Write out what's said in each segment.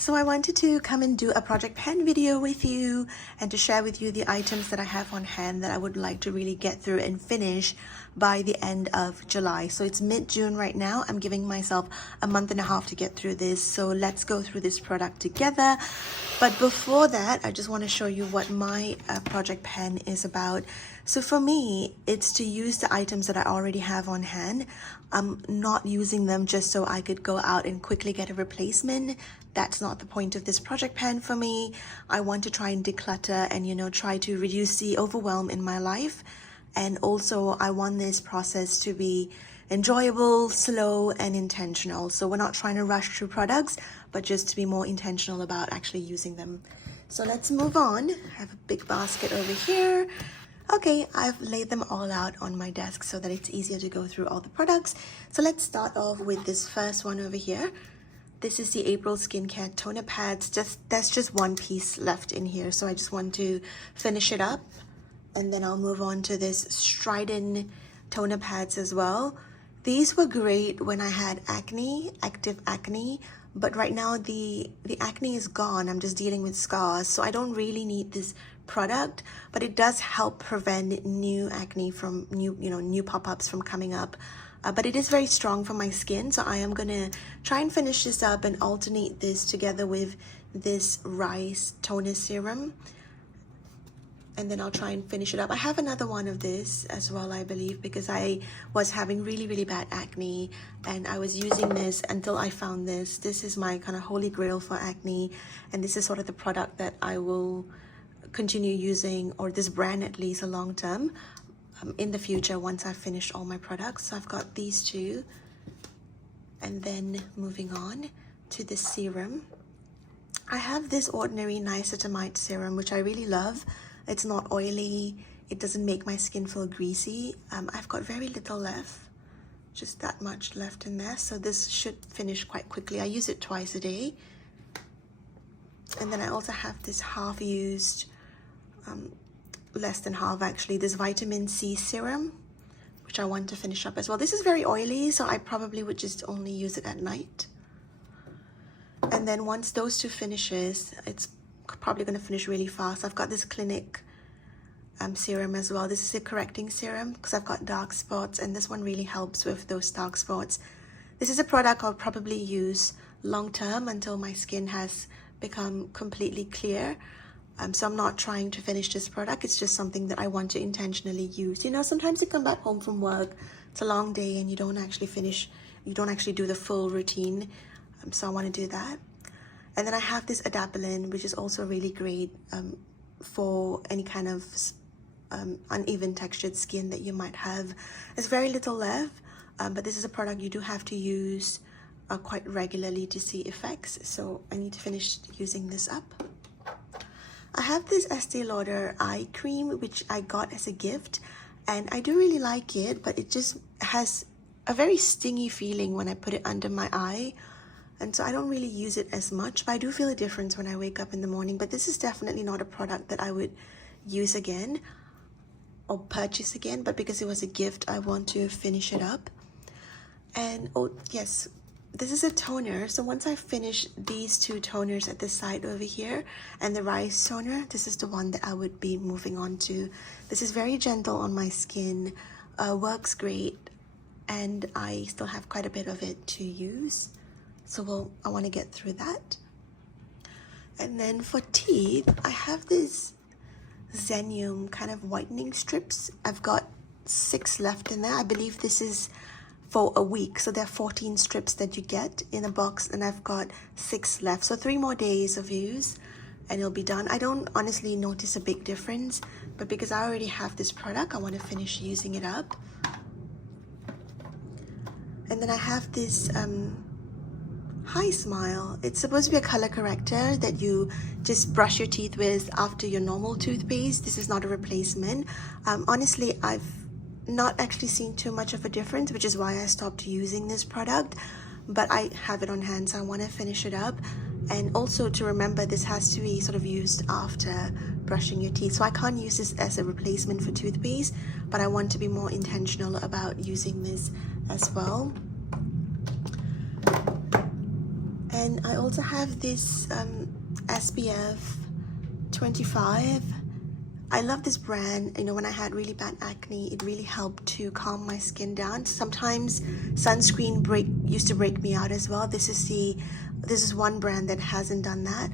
So I wanted to come and do a project pen video with you and to share with you the items that I have on hand that I would like to really get through and finish by the end of July. So it's mid-June right now. I'm giving myself a month and a half to get through this. So let's go through this product together. But before that, I just want to show you what my project pen is about. So for me, it's to use the items that I already have on hand. I'm not using them just so I could go out and quickly get a replacement. That's not the point of this project pen for me. I want to try and declutter and, try to reduce the overwhelm in my life. And also I want this process to be enjoyable, slow, and intentional. So we're not trying to rush through products, but just to be more intentional about actually using them. So let's move on. I have a big basket over here. Okay, I've laid them all out on my desk so that it's easier to go through all the products. So let's start off with this first one over here. This is the April Skincare Toner Pads. That's just one piece left in here, so I just want to finish it up. And then I'll move on to this Strident Toner Pads as well. These were great when I had acne, active acne, but right now the acne is gone. I'm just dealing with scars, so I don't really need this product, but it does help prevent new acne from new pop-ups from coming up. But it is very strong for my skin, so I am gonna try and finish this up and alternate this together with this rice toner serum, and then I'll try and finish it up. I have another one of this as well, I believe, because I was having really bad acne and I was using this until I found this. This is my kind of holy grail for acne, and this is sort of the product that I will continue using, or this brand at least, a long term in the future once I've finished all my products. So I've got these two, and then moving on to the serum, I have this ordinary niacinamide serum, which I really love. It's not oily, it doesn't make my skin feel greasy. I've got very little left, just that much left in there, so this should finish quite quickly. I use it twice a day. And then I also have this half-used, less than half actually, this vitamin C serum, which I want to finish up as well. This is very oily, so I probably would just only use it at night. And then once those two finishes, it's probably going to finish really fast. I've got this Clinique serum as well. This is a correcting serum because I've got dark spots, and this one really helps with those dark spots. This is a product I'll probably use long term until my skin has become completely clear. So I'm not trying to finish this product. It's just something that I want to intentionally use. Sometimes you come back home from work, it's a long day, and you don't actually do the full routine. So I want to do that. And then I have this adapalene, which is also really great for any kind of uneven textured skin that you might have. There's very little left, but this is a product you do have to use quite regularly to see effects, so I need to finish using this up. I have this Estee Lauder eye cream, which I got as a gift, and I do really like it, but it just has a very stingy feeling when I put it under my eye, and so I don't really use it as much, but I do feel a difference when I wake up in the morning. But this is definitely not a product that I would use again or purchase again, but because it was a gift, I want to finish it up. And oh yes, this is a toner. So once I finish these two toners at the side over here and the rice toner, this is the one that I would be moving on to. This is very gentle on my skin, works great, and I still have quite a bit of it to use. So I want to get through that. And then for teeth, I have this Zenium kind of whitening strips. I've got 6 left in there. I believe this is for a week, so there are 14 strips that you get in a box, and I've got 6 left, so 3 more days of use and it'll be done. I don't honestly notice a big difference, but because I already have this product, I want to finish using it up. And then I have this Hi Smile. It's supposed to be a color corrector that you just brush your teeth with after your normal toothpaste. This is not a replacement. Honestly, I've not actually seen too much of a difference, which is why I stopped using this product, but I have it on hand, so I want to finish it up. And also to remember, this has to be sort of used after brushing your teeth, so I can't use this as a replacement for toothpaste, but I want to be more intentional about using this as well. And I also have this SPF 25. I love this brand. You know, when I had really bad acne, it really helped to calm my skin down. Sometimes sunscreen used to break me out as well. This is one brand that hasn't done that.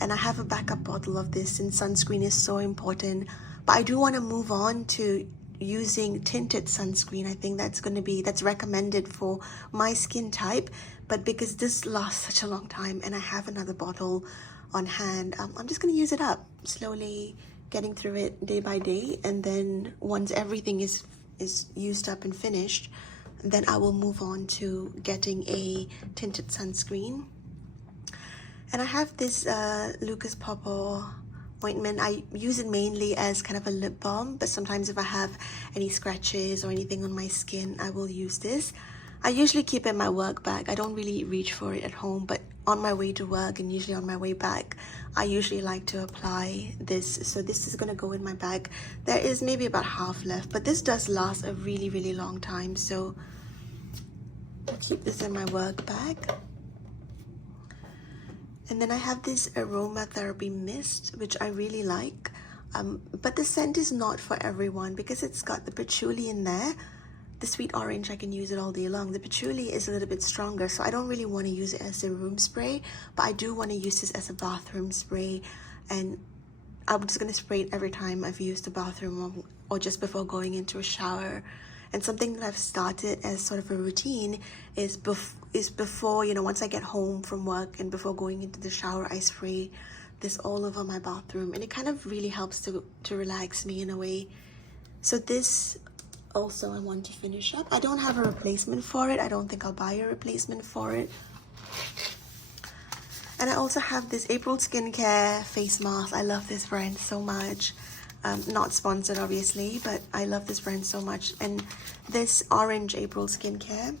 And I have a backup bottle of this, and sunscreen is so important. But I do want to move on to using tinted sunscreen. I think that's recommended for my skin type. But because this lasts such a long time and I have another bottle on hand, I'm just going to use it up slowly, getting through it day by day. And then once everything is used up and finished, then I will move on to getting a tinted sunscreen. And I have this Lucas Popo ointment. I use it mainly as kind of a lip balm, but sometimes if I have any scratches or anything on my skin, I will use this. I usually keep it in my work bag. I don't really reach for it at home, but on my way to work and usually on my way back, I usually like to apply this. So this is gonna go in my bag. There is maybe about half left, but this does last a really, really long time. So I'll keep this in my work bag. And then I have this aromatherapy mist, which I really like. But the scent is not for everyone because it's got the patchouli in there. The sweet orange, I can use it all day long. The patchouli is a little bit stronger, so I don't really want to use it as a room spray, but I do want to use this as a bathroom spray. And I'm just going to spray it every time I've used the bathroom or just before going into a shower. And something that I've started as sort of a routine is before, you know, once I get home from work and before going into the shower, I spray this all over my bathroom. And it kind of really helps to relax me in a way. So this also I want to finish up. I don't have a replacement for it. I don't think I'll buy a replacement for it. And I also have this April Skincare face mask. I love this brand so much. Not sponsored obviously, but I love this brand so much. And this orange April Skincare,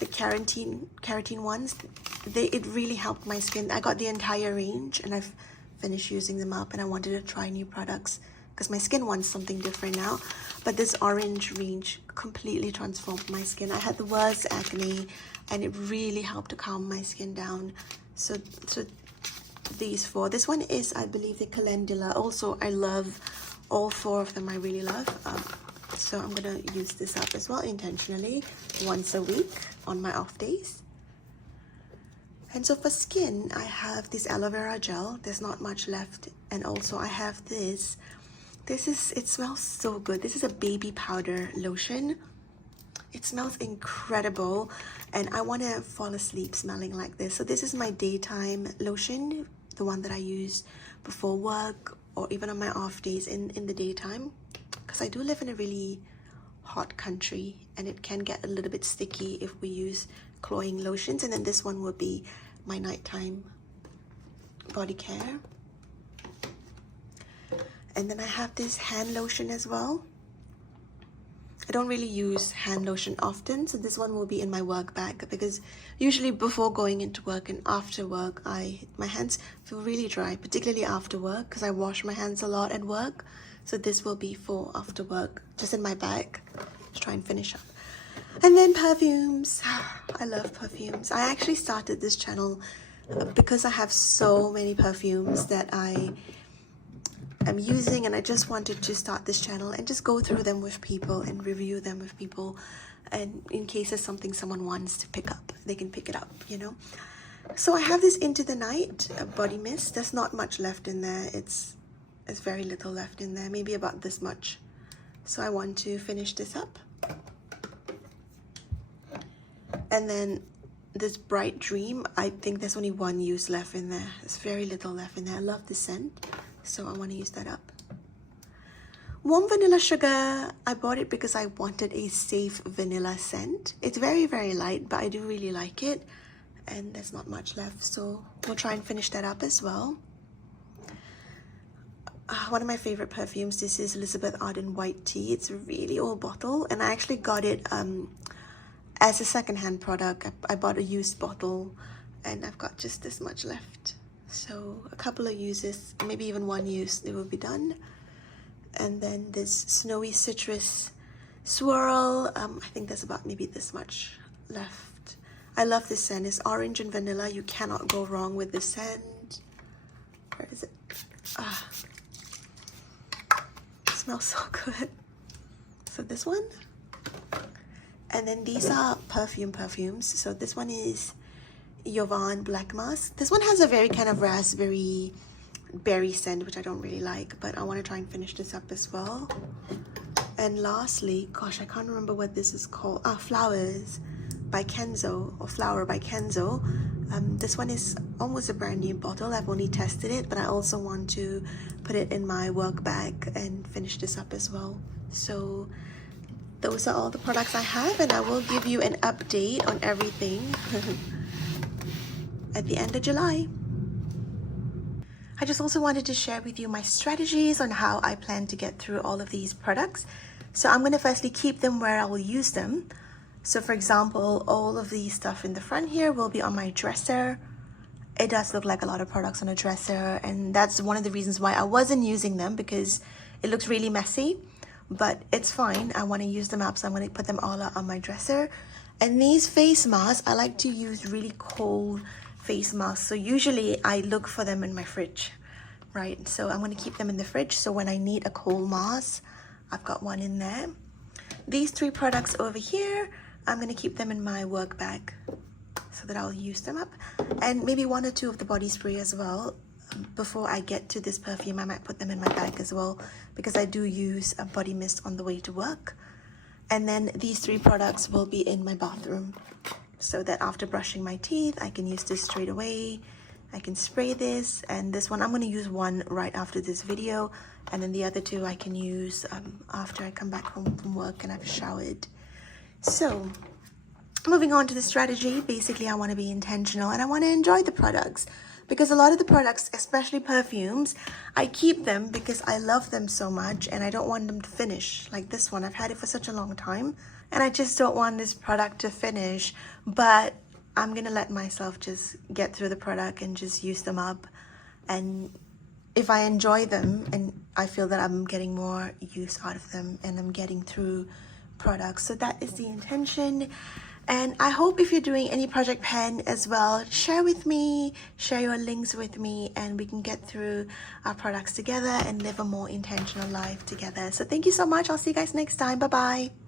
the keratin ones, it really helped my skin. I got the entire range and I've finished using them up, and I wanted to try new products because my skin wants something different now. But this orange range completely transformed my skin. I had the worst acne and it really helped to calm my skin down. So these four. This one is, I believe, the calendula. Also, I love all four of them. I really love. So I'm gonna use this up as well intentionally once a week on my off days. And so for skin, I have this aloe vera gel. There's not much left. And also I have this. It smells so good. This is a baby powder lotion. It smells incredible, and I want to fall asleep smelling like this. So this is my daytime lotion, the one that I use before work or even on my off days in the daytime, because I do live in a really hot country and it can get a little bit sticky if we use cloying lotions. And then this one will be my nighttime body care. And then I have this hand lotion as well. I don't really use hand lotion often, so this one will be in my work bag, because usually before going into work and after work, my hands feel really dry, particularly after work, because I wash my hands a lot at work. So this will be for after work, just in my bag. Let's try and finish up. And then perfumes. I love perfumes. I actually started this channel because I have so many perfumes that I'm using, and I just wanted to start this channel and just go through them with people and review them with people, and in case there's something someone wants to pick up, they can pick it up, you know. So I have this Into the Night body mist. There's not much left in there. It's very little left in there, maybe about this much. So I want to finish this up. And then this Bright Dream, I think there's only one use left in there. There's very little left in there. I love the scent, so I want to use that up. Warm Vanilla Sugar, I bought it because I wanted a safe vanilla scent. It's very, very light, but I do really like it. And there's not much left, so we'll try and finish that up as well. One of my favorite perfumes, this is Elizabeth Arden White Tea. It's a really old bottle, and I actually got it as a secondhand product. I bought a used bottle, and I've got just this much left. So a couple of uses, maybe even one use, it will be done. And then this Snowy Citrus Swirl, I think there's about maybe this much left. I love this scent. It's orange and vanilla. You cannot go wrong with this scent. Where is it? Ah, it smells so good. So this one. And then these are perfumes. So this one is Jovan Black Mask. This one has a very kind of raspberry berry scent, which I don't really like, but I want to try and finish this up as well. And lastly, gosh, I can't remember what this is called. Flowers by Kenzo, or Flower by Kenzo. This one is almost a brand new bottle. I've only tested it, but I also want to put it in my work bag and finish this up as well. So those are all the products I have, and I will give you an update on everything at the end of July. I just also wanted to share with you my strategies on how I plan to get through all of these products. So I'm going to firstly keep them where I will use them. So for example, all of these stuff in the front here will be on my dresser. It does look like a lot of products on a dresser, and that's one of the reasons why I wasn't using them, because it looks really messy, but it's fine. I want to use them up, so I'm going to put them all out on my dresser. And these face masks, I like to use really cold face masks. So usually I look for them in my fridge, right? So I'm going to keep them in the fridge, so when I need a cold mask, I've got one in there. These 3 products over here, I'm going to keep them in my work bag so that I'll use them up. And maybe 1 or 2 of the body spray as well. Before I get to this perfume, I might put them in my bag as well, because I do use a body mist on the way to work. And then these 3 products will be in my bathroom, so that after brushing my teeth, I can use this straight away. I can spray this, and this one, I'm going to use one right after this video, and then the other 2 I can use after I come back home from work and I've showered. So moving on to the strategy, basically I want to be intentional and I want to enjoy the products, because a lot of the products, especially perfumes, I keep them because I love them so much and I don't want them to finish. Like this one, I've had it for such a long time and I just don't want this product to finish, but I'm gonna let myself just get through the product and just use them up. And if I enjoy them and I feel that I'm getting more use out of them and I'm getting through products, so that is the intention. And I hope if you're doing any project pen as well, share with me, share your links with me, and we can get through our products together and live a more intentional life together. So thank you so much. I'll see you guys next time. Bye bye.